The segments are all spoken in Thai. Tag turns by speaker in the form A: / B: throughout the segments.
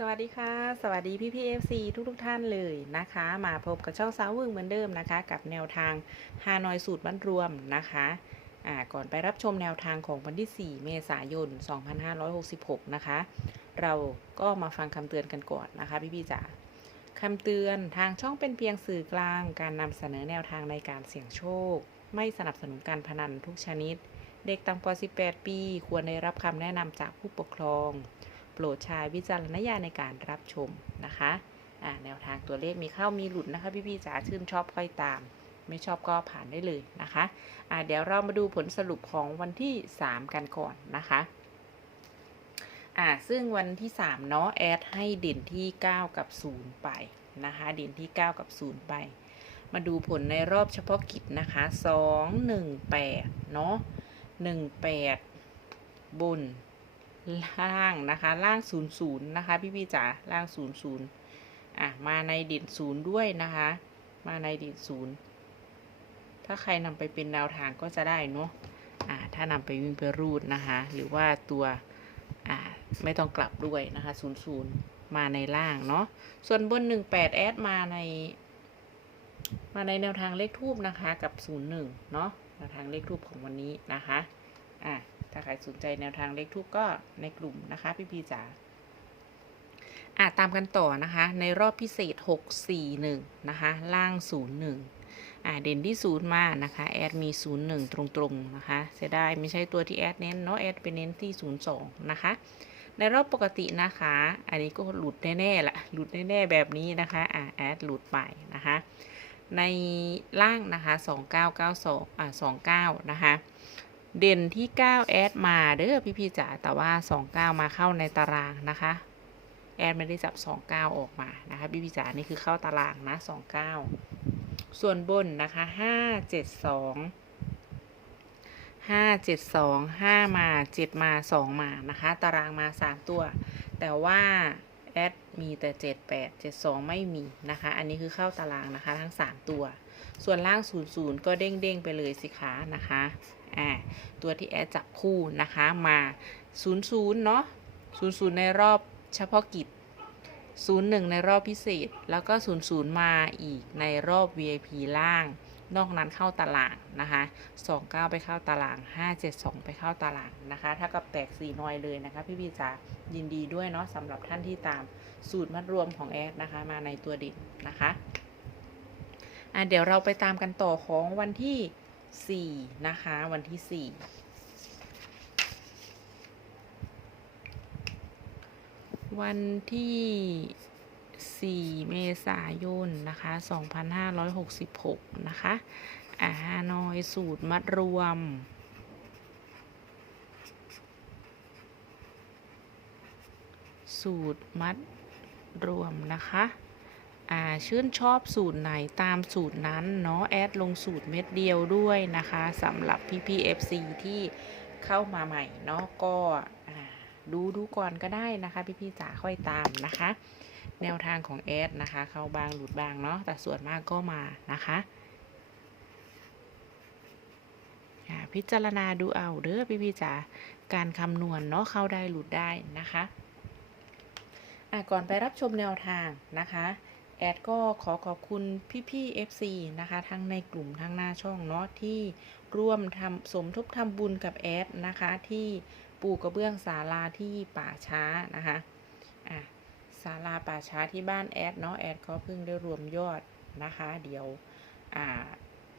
A: สวัสดีค่ะ สวัสดีพี่พีเอฟซีทุกทุกท่านเลยนะคะ มาพบกับช่องสาววึงเหมือนเดิมนะคะ กับแนวทางฮานอยสูตรบ้านรวมนะคะอ่าก่อนไปรับชมแนวทางของวันที่ 4 เมษายน 2566 นะคะ เราก็มาฟังคำเตือนกันก่อนนะคะ พี่พี่จ๋าคำเตือนทางช่องเป็นเพียงสื่อกลาง การนำเสนอแนวทางในการเสี่ยงโชค ไม่สนับสนุนการพนันทุกชนิด เด็กต่ำกว่า 18 ปี ควรได้รับคำแนะนำจากผู้ปกครอง ปรดใช้วิจารณญาณในการรับชมนะคะแนวทางตัวเลขมีเข้ามีหลุดนะคะพี่ๆจ๋าชื่นชอบค่อยตาม ไม่ชอบก็ผ่านได้เลยนะคะอ่าเดี๋ยวเรามาดูผลสรุปของวันที่ 3 กันก่อนนะคะอ่าซึ่งวันที่ 3 เนาะแอดให้เด่นที่ 9 กับ 0 ไปนะคะ เด่นที่ 9 กับ 0 ไป มาดูผลในรอบเฉพาะกิจนะคะ 2 1 8 เนาะ 18 บน ล่างนะคะล่าง00นย์นะคะพี่พี่จ๋าล่าง00อะมาในเด่น0ด้วยนะคะ มาในเด่น0ถ้าใครนำไปเป็นแนวทางก็จะได้เนาะอ่าถ้านำไปวิ่งไปรูดนะคะ หรือว่าตัวอ่าไม่ต้องกลับด้วยนะคะ00มาในล่างเนาะส่วนบน18แอดมาใน มาในแนวทางเลขทูบนะคะกับ01เนาะแนวทางเลขทูบของวันนี้นะคะ อะถ้าใครสนใจแนวทางเลขทูกก็ในกลุ่มนะคะพี่พีจ๋าอะตามกันต่อนะคะ ในรอบพิเศษ 641 นะคะ ล่าง 01 อะเด่นที่ 0 มานะคะ แอดมี 01 ตรงๆ นะคะเสียดายไม่ใช่ตัวที่แอดเน้นเนาะแอดไปเน้นที่ 02 นะคะ ในรอบปกตินะคะ อันนี้ก็หลุดแน่ๆละหลุดแน่ๆ แบบนี้นะคะ อะแอดหลุดไปนะคะ ในล่างนะคะ 2992 อะ 29 นะคะ เด่นที่ 9 แอดมาเด้อพี่พี่จ๋าแต่ว่า 29 มาเข้าในตารางนะคะ แอดไม่ได้จับ 29 ออกมานะคะพี่พี่จ๋านี่คือเข้าตารางนะ 29 ส่วนบนนะคะ 572 572 5 มา 7 มา 2 มานะคะ ตารางมา 3 ตัว แต่ว่าแอดมีแต่ 78 72 ไม่มีนะคะ อันนี้คือเข้าตารางนะคะทั้ง 3 ตัว ส่วนล่าง 00 ก็เด้งๆ ไปเลยสิคะนะคะ อ่าตัวที่แอดจับคู่นะคะมา00เนาะ00ในรอบเฉพาะกิจ 01 ในรอบพิเศษ แล้วก็ 00 มาอีกในรอบ VIP ล่าง นอกนั้นเข้าตารางนะคะ 29 ไปเข้าตาราง 572 ไปเข้าตารางนะคะถ้ากับแตก4นอยเลยนะคะ พี่พี่จ๋ายินดีด้วยเนาะสำหรับท่านที่ตามสูตรมัดรวมของแอดนะคะ มาในตัวเด่นนะคะอะเดี๋ยวเราไปตามกันต่อของวันที่ 4นะคะ วันที่4วันที่4เมษายนนะคะ2566นะคะอาฮานอยสูตรมัดรวมสูตรมัดรวมนะคะ ชื่นชอบสูตรไหนตามสูตรนั้นเนาะแอดลงสูตรเม็ดเดียวด้วยนะคะสำหรับพี่พี่ FC ที่เข้ามาใหม่เนาะก็ดูดูก่อนก็ได้นะคะพี่พี่จ๋าค่อยตามนะคะ แนวทางของแอดนะคะ เข้าบางหลุดบางเนาะแต่ส่วนมากก็มานะคะพิจารณาดูเอาเด้อพี่พี่จ๋าการคำนวณเนาะเข้าได้หลุดได้นะคะะก่อนไปรับชมแนวทางนะคะ แอดก็ขอขอบคุณพี่ๆ FC นะคะ ทั้งในกลุ่มทั้งหน้าช่องเนาะที่ร่วมทำสมทบทำบุญกับแอดนะคะ ที่ปูกระเบื้องศาลาที่ป่าช้านะคะอะศาลาป่าช้าที่บ้านแอดเนาะแอดก็เพิ่งได้รวมยอดนะคะ เดี๋ยวอ่า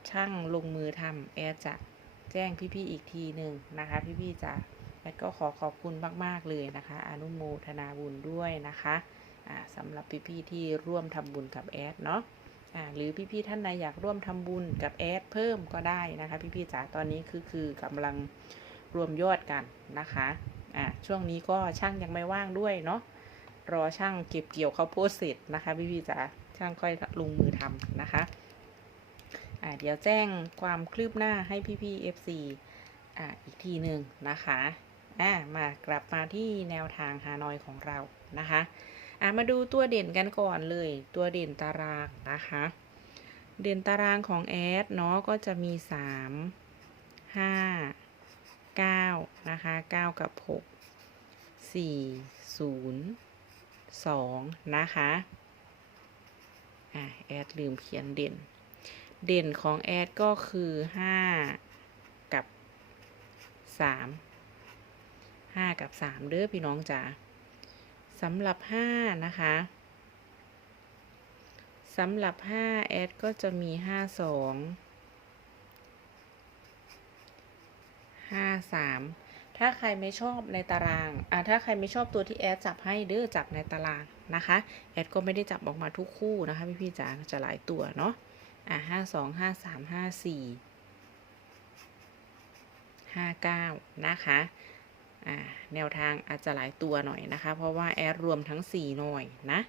A: ช่างลงมือทำแอดจะแจ้งพี่ๆอีกทีหนึ่งนะคะ พี่ๆจะแอดก็ขอขอบคุณมากๆเลยนะคะ อนุโมทนาบุญด้วยนะคะ สำหรับพี่ๆที่ร่วมทำบุญกับแอดเนาะอ่าหรือพี่ๆท่านใดอยากร่วมทำบุญกับแอดเพิ่มก็ได้นะคะ พี่ๆจ๋าตอนนี้คือคือกำลังรวมยอดกันนะคะอ่าช่วงนี้ก็ช่างยังไม่ว่างด้วยเนาะรอช่างเก็บเกี่ยวข้าวโพดเสร็จนะคะ พี่ๆจ๋าช่างค่อยลงมือทำนะคะอ่าเดี๋ยวแจ้งความคลืบหน้าให้พี่ๆ FC อ่าอีกทีหนึ่งนะคะอ่ามากลับมาที่แนวทางฮานอยของเรานะคะ อะมาดูตัวเด่นกันก่อนเลยตัวเด่นตารางนะคะ เด่นตารางของแอดเนาะก็จะมี 3 5 9 นะคะ 9 กับ 6 4 0สองนะคะอะแอดลืมเขียนเด่น เด่นของแอดก็คือห้ากับสามห้ากับสามเด้อพี่น้องจ๋า สำหรับห้านะคะสำหรับห้าแอดก็จะมีห้าสองห้าสามถ้าใครไม่ชอบในตาราง อะถ้าใครไม่ชอบตัวที่แอดจับให้เด้อจับในตารางนะคะ แอดก็ไม่ได้จับออกมาทุกคู่นะคะพี่พี่จ๋าจะหลายตัวเนาะ อะห้าสองห้าสามห้าสี่ห้าเก้านะคะ แนวทางอาจจะหลายตัวหน่อยนะคะ เพราะว่าแอดรวมทั้ง 4 หน่อยนะ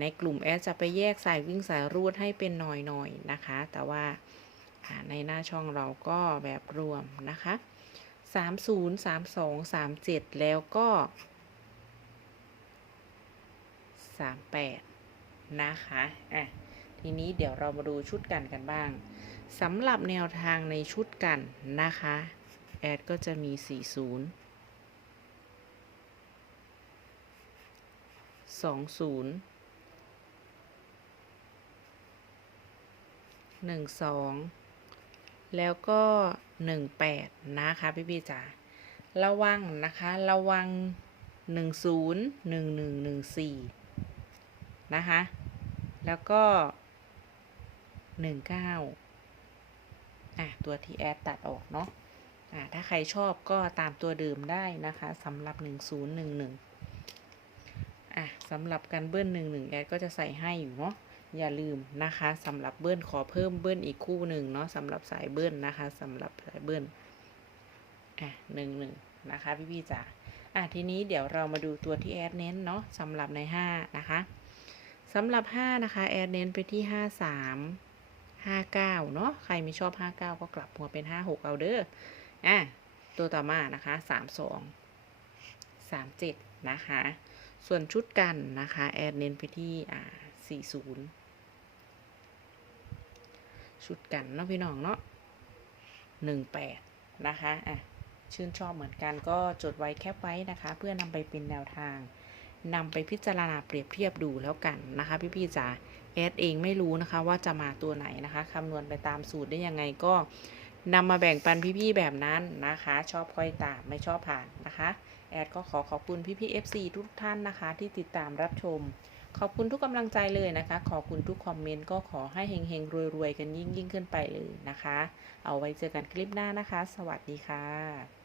A: ในกลุ่มแอดจะไปแยกสายวิ่งสายรูดให้เป็นหน่อยหน่อยนะคะ แต่ว่าอ่าในหน้าช่องเราก็แบบรวมนะคะ 30 32 37 แล้วก็ 38 นะคะอะทีนี้เดี๋ยวเรามาดูชุดกันกันบ้างสำหรับแนวทางในชุดกันนะคะ แอดก็จะมี 40 20 12แล้วก็18นะคะพี่พี่จ๋าระวังนะคะ ระวัง10 1114นะคะ แล้วก็หนึ่งเก้าอะ ตัวที่แอดตัดออกเนาะอะถ้าใครชอบก็ตามตัวเดิมได้นะคะสำหรับหนึ่งศูนย์หนึ่งหนึ่ง อะสำหรับการเบิ้ลหนึ่งหนึ่งแอดก็จะใส่ให้อยู่เนาะอย่าลืมนะคะสำหรับเบิ้ลขอเพิ่มเบิ้ลอีกคู่หนึ่งเนาะสำหรับสายเบิ้ลนะคะสำหรับสายเบิ้ลอะหนึ่งหนึ่งนะคะพี่พี่จ๋าอะทีนี้เดี๋ยวเรามาดูตัวที่แอดเน้นเนาะสำหรับในห้านะคะสำหรับ5นะคะแอดเน้นไปที่5 3 5 9เก้าเนาะใครไม่ชอบ5 9ก็กลับหัวเป็น5 6เอาเด้ออะตัวต่อมานะคะ3 2 3 7นะคะ ส่วนชุดกันนะคะ แอดเน้นไปที่อ่า40 ชุดกันเนาะพี่น้องเนาะ18 นะคะอะชื่นชอบเหมือนกันก็จดไว้แคปไว้นะคะ เพื่อนำไปเป็นแนวทางนำไปพิจารณาเปรียบเทียบดูแล้วกันนะคะ พี่ๆจ๋าแอดเองไม่รู้นะคะว่าจะมาตัวไหนนะคะคำนวณไปตามสูตรได้ยังไงก็นำมาแบ่งปันพี่ๆแบบนั้นนะคะ ชอบค่อยตามไม่ชอบผ่านนะคะ แอดก็ขอขอบคุณพี่ๆ FC ทุกท่านนะคะ ที่ติดตามรับชม ขอบคุณทุกกำลังใจเลยนะคะ ขอบคุณทุกคอมเมนต์ก็ขอให้เฮงๆรวยๆกันยิ่งยิ่งๆขึ้นไปเลยนะคะ เอาไว้เจอกันคลิปหน้านะคะ สวัสดีค่ะ